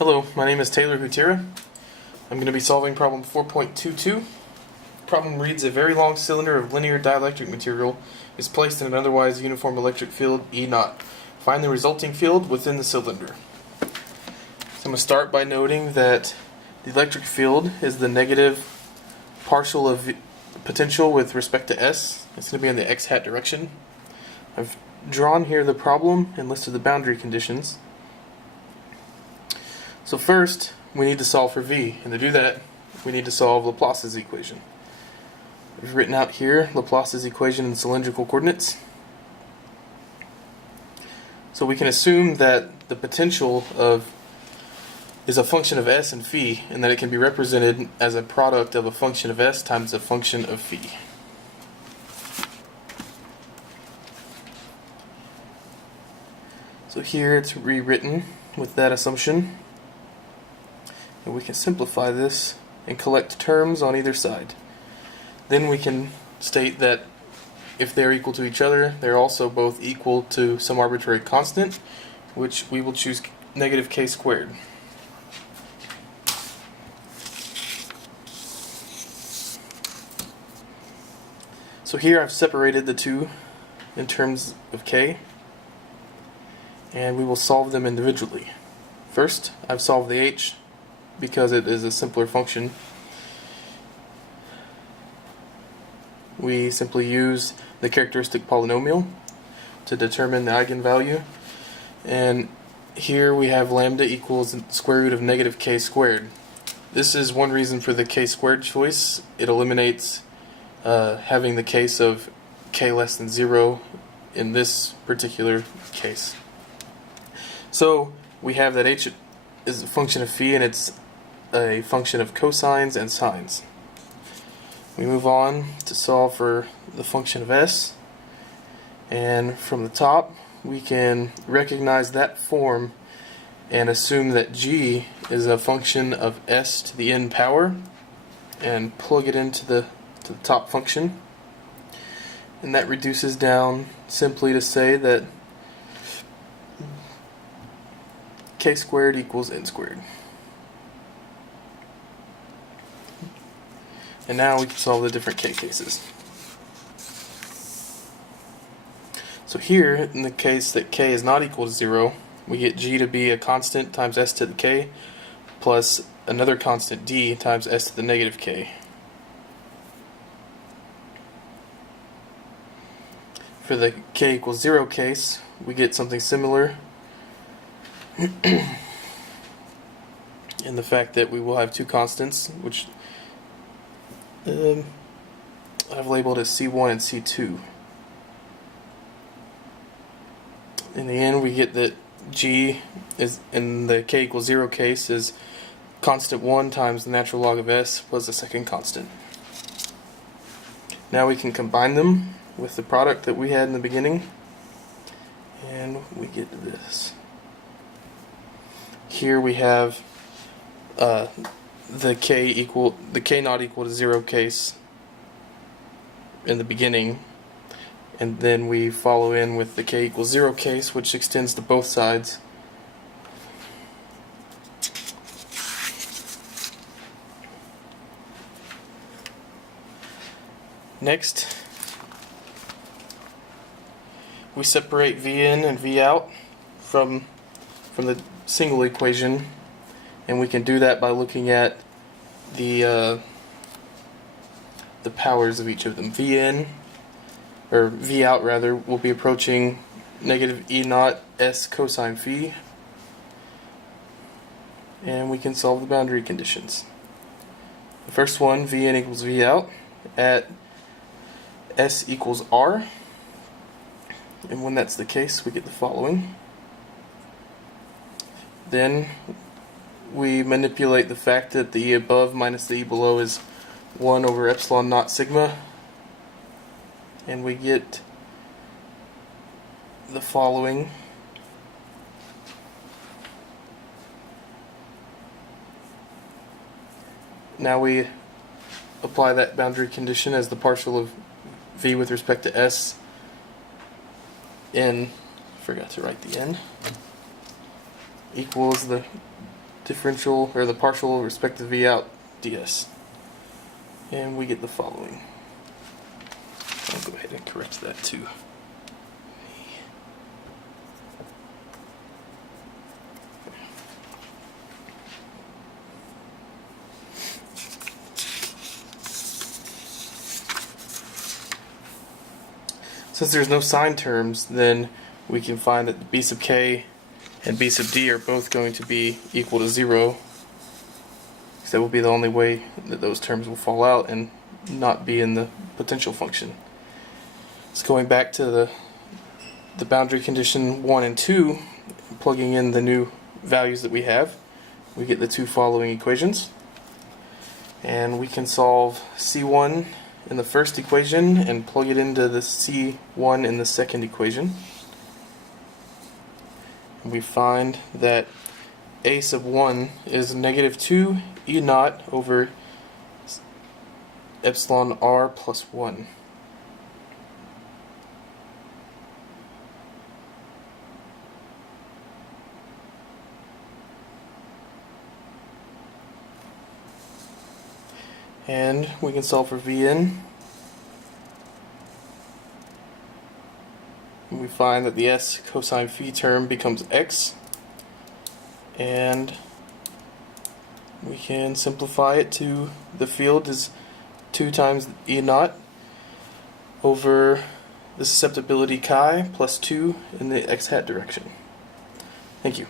Hello, my name is Taylor Hutyra. I'm going to be solving problem 4.22. The problem reads: a very long cylinder of linear dielectric material is placed in an otherwise uniform electric field E0. Find the resulting field within the cylinder. So I'm going to start by noting that the electric field is the negative partial of potential with respect to S. It's going to be in the x hat direction. I've drawn here the problem and listed the boundary conditions. So first, we need to solve for V, and to do that, we need to solve Laplace's equation. I've written out here Laplace's equation in cylindrical coordinates. So we can assume that the potential is a function of S and phi, and that it can be represented as a product of a function of S times a function of phi. So here it's rewritten with that assumption. And we can simplify this and collect terms on either side. Then we can state that if they're equal to each other, they're also both equal to some arbitrary constant, which we will choose negative k squared. So here I've separated the two in terms of k, and we will solve them individually. First, I've solved the h because it is a simpler function. We simply use the characteristic polynomial to determine the eigenvalue, and here we have lambda equals the square root of negative k squared. This is one reason for the k squared choice. It eliminates having the case of k less than 0 in this particular case. So we have that h is a function of phi, and it's a function of cosines and sines. We move on to solve for the function of s, and from the top we can recognize that form and assume that g is a function of s to the n power, and plug it into the top function, and that reduces down simply to say that k squared equals n squared. And now we can solve the different k cases. So here, in the case that k is not equal to 0, we get g to be a constant times s to the k plus another constant d times s to the negative k. For the k equals 0 case, we get something similar in the fact that we will have two constants, which I've labeled as C1 and C2. In the end, we get that g is, in the k equals 0 case, is constant 1 times the natural log of s plus the second constant. Now we can combine them with the product that we had in the beginning, and we get this. Here we have the k not equal to 0 case in the beginning, and then we follow in with the k equals 0 case, which extends to both sides. Next, we separate v in and v out from the single equation, and we can do that by looking at the powers of each of them. V in, or v out rather, will be approaching negative E0 s cosine phi, and we can solve the boundary conditions. The first one, v in equals v out at s equals r, and when that's the case, we get the following. Then we manipulate the fact that the E above minus the E below is 1 over epsilon naught sigma, and we get the following. Now we apply that boundary condition as the partial of v with respect to s in, forgot to write the n, equals the differential, or the partial with respect to V out ds. And we get the following. I'll go ahead and correct that too. Since there's no sine terms, then we can find that b sub k and b sub d are both going to be equal to 0. Because that will be the only way that those terms will fall out and not be in the potential function. So going back to the boundary condition 1 and 2, plugging in the new values that we have, we get the two following equations. And we can solve C1 in the first equation and plug it into the C1 in the second equation. And we find that a sub 1 is negative 2 e naught over epsilon r plus 1. And we can solve for Vn. And we find that the s cosine phi term becomes x. And we can simplify it to the field is 2 times E naught over the susceptibility chi plus 2 in the x hat direction. Thank you.